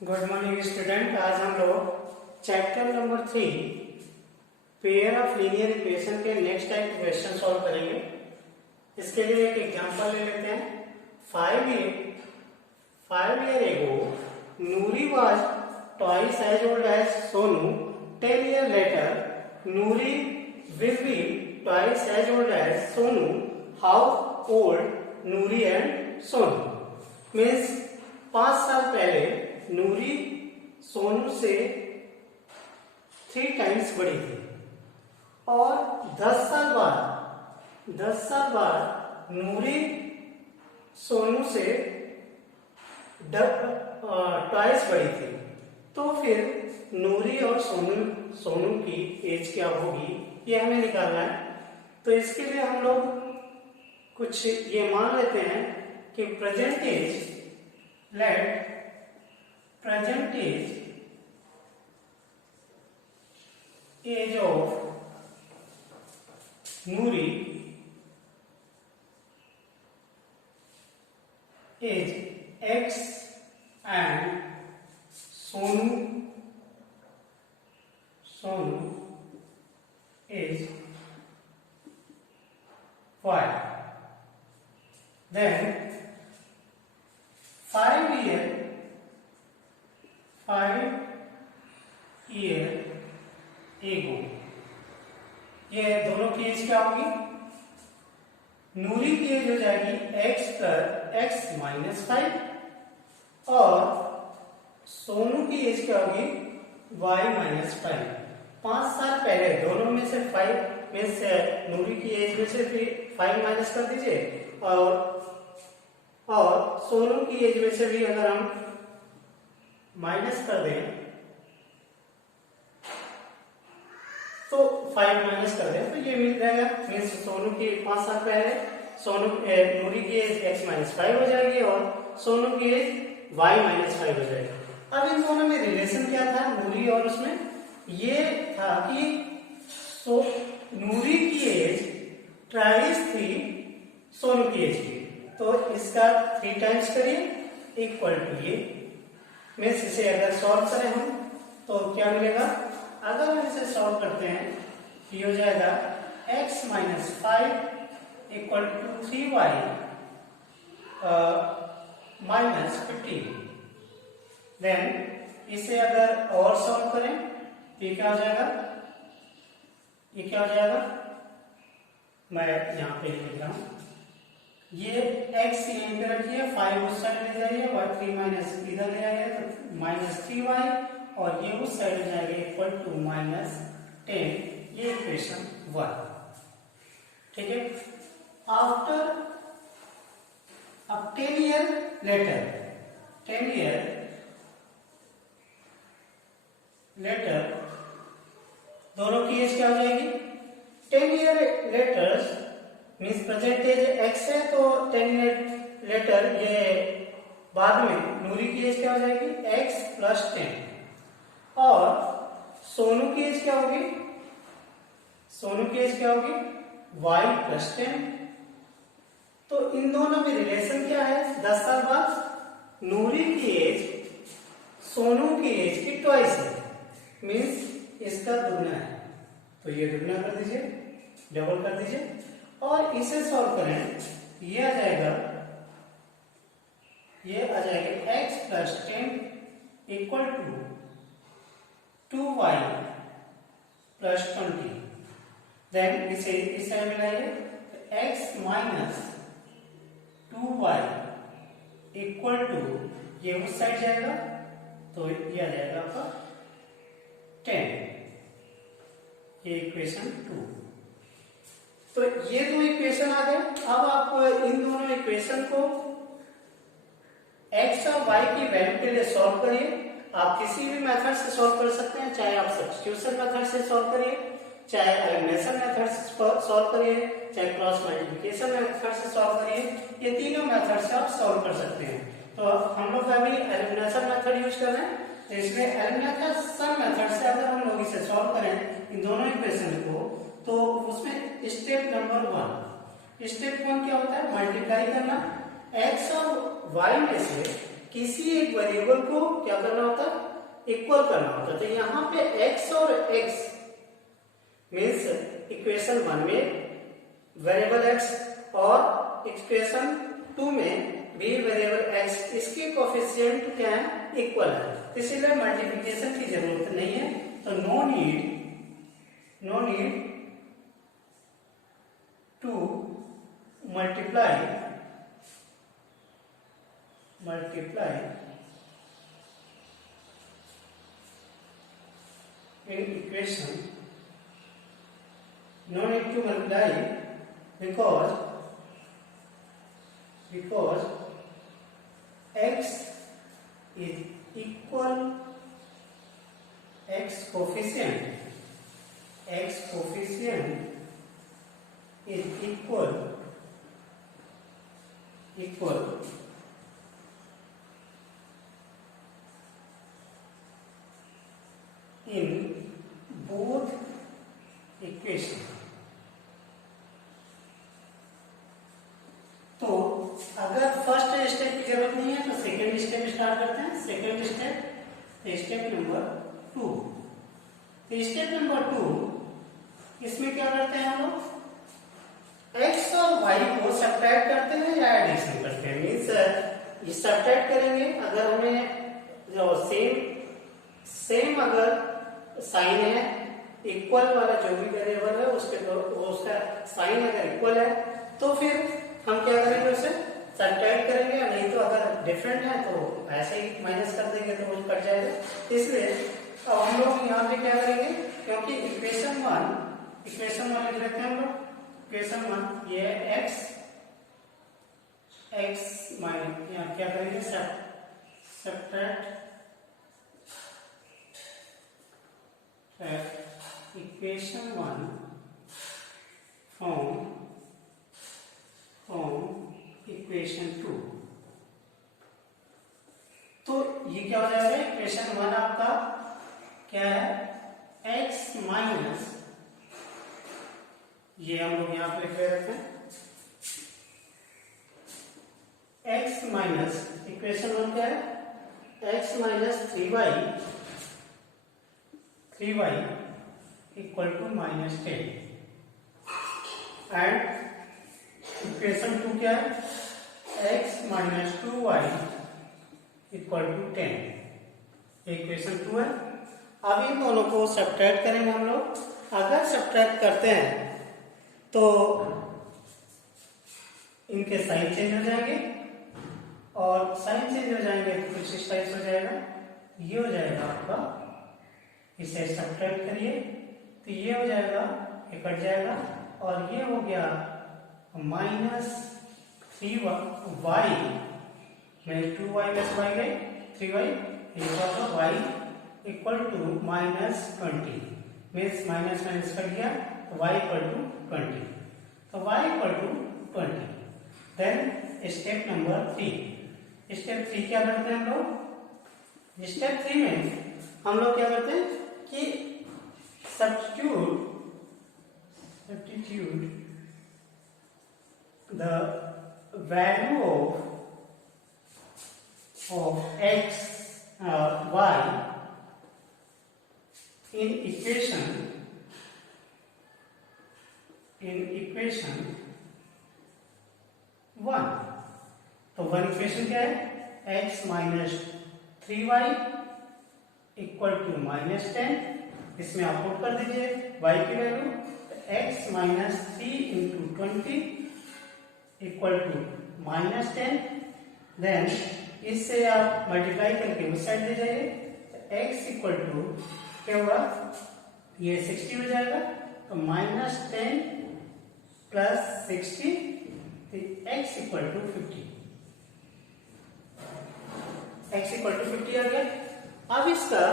Good morning student. आज हम लोग chapter number 3 pair of linear equation के नेक्स्ट टाइप क्वेश्चन सॉल्व करेंगे। इसके लिए एक एग्जांपल ले लेते हैं। 5 year ago Noori was twice as old as Sonu. 10 years later Noori will be twice as old as Sonu. How old Noori and Sonu? Means 5 साल पहले नूरी सोनू से 3 टाइम्स बड़ी थी और 10 साल बाद नूरी सोनू से ट्वाइस बड़ी थी। तो फिर नूरी और सोनू की एज क्या होगी ये हमें निकालना है। तो इसके लिए हम लोग कुछ ये मान लेते हैं कि present age of Noori is X and Sonu is Y. Then 5 year ago ये दोनों की एज क्या होगी? नूरी की एज हो जाएगी x माइनस 5 और सोनू की एज क्या होगी? y minus 5। 5 साल पहले दोनों में से 5 में से नूरी की एज में से 5 माइनस कर दीजिए और सोनू की एज में से भी अगर हम माइनस कर दें तो 5 माइनस कर दें तो ये मिल जाएगा। मीन्स सोनू की 5 साल पहले नूरी की एज x माइनस 5 हो जाएगी और सोनू की एज y माइनस 5 हो जाएगी। अब इन दोनों में रिलेशन क्या था नूरी और उसमें? ये था कि नूरी की एज ट्राइस थी सोनू की एज की, तो इसका 3 टाइम्स करिए इक्वल टू ये। मीन्स इसे अगर सॉल्व करें हम तो क्या मिलेगा? अगर हम इसे सॉल्व करते हैं तो ये हो जाएगा x minus 5 equal to 3y minus 15। Then इसे अगर और सॉल्व करें तो ये क्या हो जाएगा? ये क्या हो जाएगा? मैं यहाँ पे लिख रहा हूं, ये x यहीं पे रखिए, 5 उस साइड ले जाइए और 3 माइनस इधर ले आइए तो माइनस 3y और ये उस साइड में जाएगा इक्वल टू माइनस 10। ये इक्वेशन 1। ठीक है। आफ्टर अब 10 ईयर लेटर दोनों की एज क्या हो जाएगी? 10 year later means present age x है तो 10 ईयर लेटर ये बाद में नूरी की एज क्या हो जाएगी? x प्लस 10 और सोनू की एज क्या होगी? y plus 10। तो इन दोनों में रिलेशन क्या है? 10 साल बाद नूरी की एज सोनू की एज की ट्वाइस है, मीन्स इसका दुगना है। तो ये दुगना कर दीजिए, डबल कर दीजिए और इसे सॉल्व करें ये आ जाएगा x plus 10 equal to 2y plus 20। Then इसे मिलाइए x minus 2y equal to ये उस साइड जाएगा तो ये आ जाएगा आपका 10। ये इक्वेशन 2। तो ये दो इक्वेशन आ गए। अब आप इन दोनों इक्वेशन को x और y की वैल्यू के लिए सॉल्व करिए। आप किसी भी मेथड से सॉल्व कर सकते हैं, चाहे आप सब्स्टिट्यूशन मेथड से सॉल्व करिए, चाहे एलिमिनेशन मेथड से सॉल्व करिए, चाहे क्रॉस मल्टीप्लिकेशन मेथड से सॉल्व करिए। ये तीनों मेथड से आप सॉल्व कर सकते हैं। तो हम लोग अभी एलिमिनेशन मेथड यूज कर रहे हैं, तो इसमें एलिमिनेशन मेथड से अगर हम लोग इसे सॉल्व करें इन दोनों इक्वेशन को तो उसमें स्टेप नंबर 1 क्या होता है? मल्टीप्लाई करना। x और y में से किसी एक वेरिएबल को क्या करना होता है, इक्वल करना होता है। तो यहाँ पे x और x मीन्स इक्वेशन 1 में वेरिएबल x और इक्वेशन 2 में भी वेरिएबल x, इसके कोफिशिएंट क्या है, इक्वल है, तो इसीलिए मल्टीप्लिकेशन की जरूरत नहीं है। तो no need to multiply in equation, no need to multiply because x is equal, x coefficient is equal in both equation। तो अगर फर्स्ट स्टेप की जरूरत नहीं है तो सेकेंड स्टेप स्टार्ट करते हैं। Second step number 2। तो स्टेप नंबर 2, इसमें क्या करते हैं हम लोग, x और y को सब्ट्रैक्ट करते हैं या एडिशन करते हैं। मीन्स ये सब्ट्रैक्ट करेंगे, अगर हमें जो सेम अगर साइन है, इक्वल वाला जो भी वेरिएबल है उसका साइन अगर इक्वल है तो फिर हम क्या करेंगे, उसे सब्ट्रैक्ट करेंगे, नहीं तो अगर डिफरेंट है तो ऐसे ही माइनस कर देंगे तो वो कट जाएगा। इसलिए अब हम लोग यहाँ पे क्या करेंगे, क्योंकि इक्वेशन 1 लिख लेते हैं हम लोग। इक्वेशन 1 ये x माइनस, यहाँ क्या करेंगे, सब्ट्रैक्ट equation 1 from equation 2। तो ये क्या हो जाएगा, इक्वेशन 1 आपका क्या है, x माइनस, ये हम लोग यहाँ पे लिख रहे हैं x माइनस, इक्वेशन 1 क्या है, x minus 3y equal to -10 and equation 2 क्या है, x minus 2y equal to 10। Equation 2 है। अब इन दोनों को सब्ट्रैक्ट करेंगे हम लोग। अगर सब्ट्रैक्ट करते हैं तो इनके साइन चेंज हो जाएंगे, और साइन चेंज हो जाएंगे तो कुछ इस टाइप हो जाएगा, ये हो जाएगा आपका, इसे सब्ट्रैक्ट करिए तो ये हो जाएगा, ये कट जाएगा, और ये हो गया -3y में 2y प्लस y गए 3y y equal to -20 means minus cut गया तो y इक्वल टू 20। तो y equal to 20। Then step number 3। Step 3 क्या करते हैं हम लोग, स्टेप 3 में हम लोग क्या करते हैं कि substitute the value of x y in equation 1। तो 1 इक्वेशन क्या है, x minus 3y equal to -10, इसमें आप पुट कर दीजिए y की value, x minus 3 into 20 equal to -10। Then इससे आप मल्टीप्लाई करके उस साइड ले जाइए, x इक्वल टू क्या होगा, ये 60 हो जाएगा, तो -10 plus 60, x equal to 50। x equal to 50 आ गया। अब इसका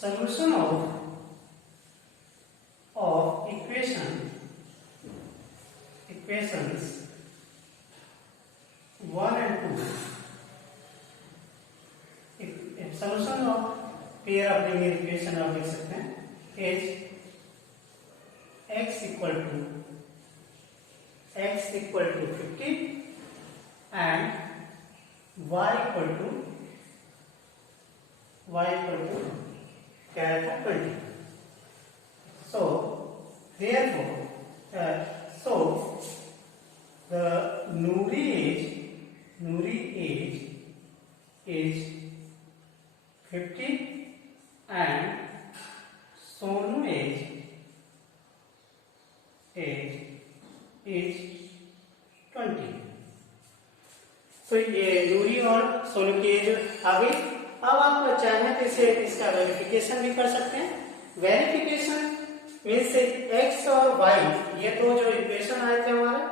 solution of equations 1 and 2, solution of pair of linear equation आप लिख सकते हैं, x equal to x equal to 50 and y equal to क्या था 20. So therefore the Nuri age is 50 and Sonu age is 20. तो ये नूरी और सोनू की एज आ गई. अब आप चाहें तो इसे इसका वेरिफिकेशन भी कर सकते हैं. वेरिफिकेशन मीन्स x और y, ये दो जो इक्वेशन आए थे हमारे,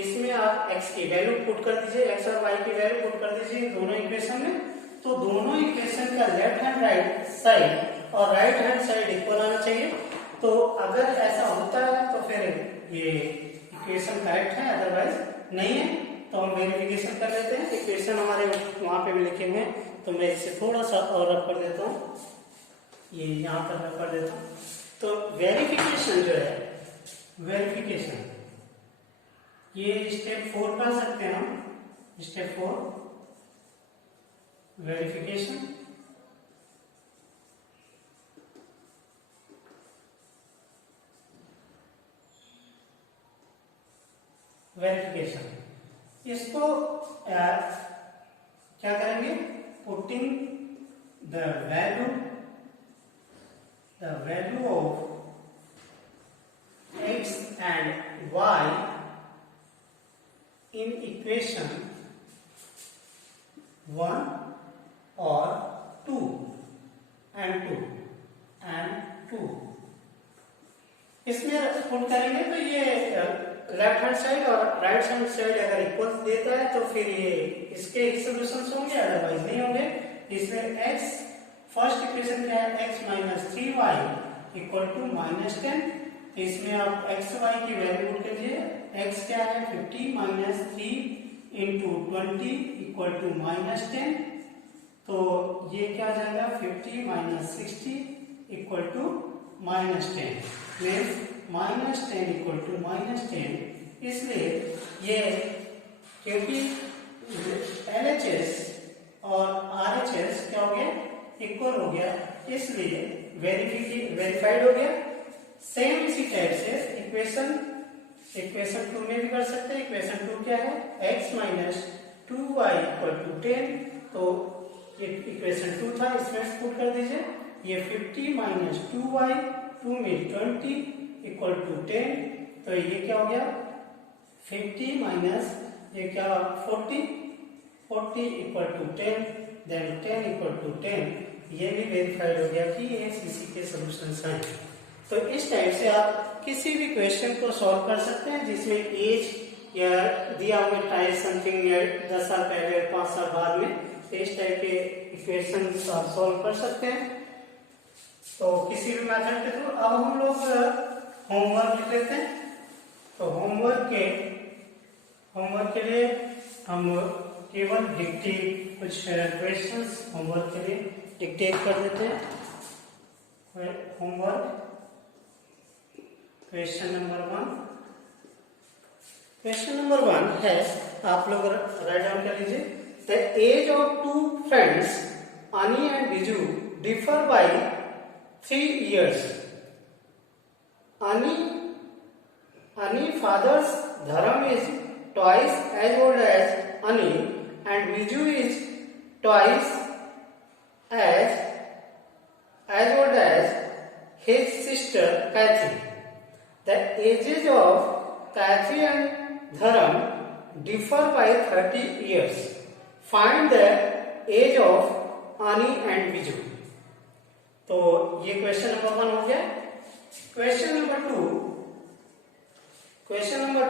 इसमें आप x की वैल्यू पुट कर दीजिए, x और y की वैल्यू पुट कर दीजिए दोनों इक्वेशन में. तो दोनों इक्वेशन का लेफ्ट हैंड राइट साइड और राइट हैंड साइड इक्वल आना चाहिए. तो अगर ऐसा होता है तो फिर ये इक्वेशन करेक्ट है, अदरवाइज नहीं है. तो हम वेरिफिकेशन कर लेते हैं. इक्वेशन हमारे वहां पे भी लिखे हुए हैं, तो मैं इसे थोड़ा सा और रब कर देता हूँ, ये यहाँ पर रब कर देता हूँ. तो वेरिफिकेशन जो है, वेरिफिकेशन ये स्टेप 4 कर सकते हैं हम. Step 4 verification. वेरिफिकेशन इसको क्या करेंगे, putting the value of x and y in equation 1 or 2 and 2 इसमें पुट करेंगे. तो ये लेफ्ट हैंड साइड और राइट हैंड साइड अगर इक्वल देता है तो फिर ये इसके ही सॉल्यूशंस होंगे, अदरवाइज नहीं होंगे. इसमें x फर्स्ट इक्वेशन क्या है, x minus 3y equal to -10. इसमें आप x y की वैल्यू पुट कीजिए. x क्या है 50 माइनस 3 इंटू 20 इक्वल टू -10. तो ये क्या आ जाएगा 50 minus 60 equal to -10. -10 equal to -10. इसलिए ये क्योंकि LHS और RHS क्या हो गया, इक्वल हो गया, इसलिए वेरीफाइड हो गया. सेम इसी टाइप से इक्वेशन 2 में भी कर सकते हैं. इक्वेशन 2 क्या है, x minus 2y equal to 10. तो इक्वेशन 2 था, इसमें पुट कर दीजिए. ये 50 माइनस 2y 2 में 20 इक्वल टू 10. तो ये क्या हो गया 50 माइनस ये क्या 40 equal to 10, then 10 equal to 10. ये भी वेरीफाइड हो गया कि ये इसी के सॉल्यूशंस हैं. तो इस टाइप से आप किसी भी क्वेश्चन को सॉल्व कर सकते हैं जिसमें एज या दिया हुआ टाइम समथिंग 10 साल पहले 5 साल बाद में. इस टाइप के इक्वेशन आप सॉल्व कर सकते हैं तो किसी भी मेथड के थ्रू. अब हम लोग होमवर्क लिख लेते हैं. तो होमवर्क के लिए हम केवल डिक्टेट कुछ क्वेश्चंस होमवर्क के लिए डिक्टेट कर देते हैं. होमवर्क क्वेश्चन नंबर 1 है, आप लोग राइट डाउन कर लीजिए. The age of 2 friends Ani and Biju differ by 3 years. Ani father's Dharam is twice as old as Ani and Biju is twice as old as his sister Kathy. The ages of Kathy and Dharam differ by 30 years. Find the age of Ani and Biju. तो ये question number 1 हो गया. Question number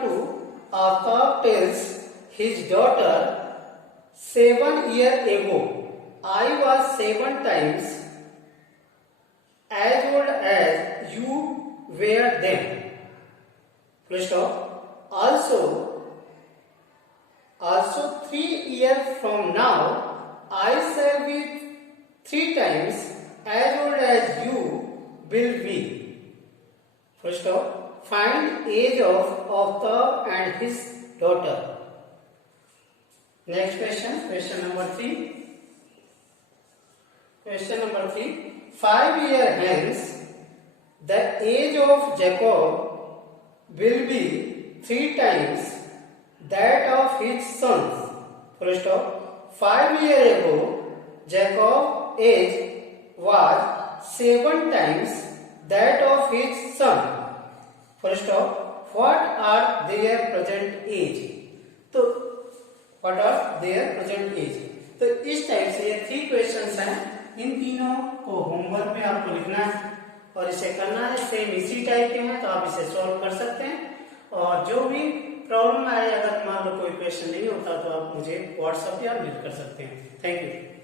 2 Aftab tells his daughter 7 years ago I was 7 times as old as you were then. Full stop. Also 3 years from now I shall be 3 times as old as you will be. Full stop. Find age of Aftab and his daughter. Next question, question number 3. Question number 3. 5 years hence, the age of Jacob will be 3 times that of his sons. First of 5 years ago, Jacob's age was 7 times that of his son. First of, what are their present age? तो what are their present age? तो इस type से ये 3 questions हैं. इन तीनों को homework में आपको लिखना है और इसे करना है. सेम इसी टाइप के हैं तो आप इसे सॉल्व कर सकते हैं. और जो भी प्रॉब्लम आए, अगर मान लो कोई क्वेश्चन नहीं होता तो आप मुझे व्हाट्सएप या मेल कर सकते हैं. Thank you.